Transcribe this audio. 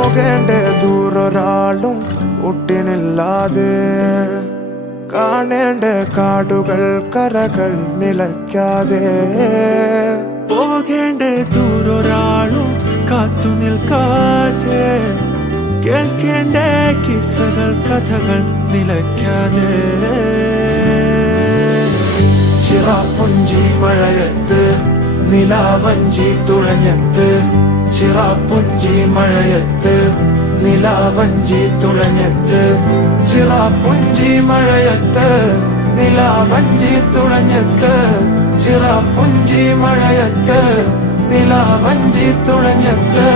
പോകേണ്ട ദൂരൊരാളും ഒട്ടിനില്ലാതെ കാണേണ്ട കാടുകൾ കരകൾ നിലയ്ക്കാതെ പോകേണ്ട ദൂരൊരാളും കാത്തു നിൽക്കാതെ കേൾക്കേണ്ട കിസ്സകൾ കഥകൾ നിലയ്ക്കാതെ ചിറാപ്പുഞ്ചി മഴയത്ത് നിലാവഞ്ചി തുഴഞ്ഞത്ത് ചിറാപ്പുഞ്ചി മഴയത്ത് നിലാവഞ്ചി തുഴഞ്ഞത്ത് ചിറാപ്പുഞ്ചി മഴയത്ത് നിലാവഞ്ചി തുഴഞ്ഞത്ത് ചിറാപ്പുഞ്ചി മഴയത്ത് നിലാവഞ്ചി തുഴഞ്ഞത്ത്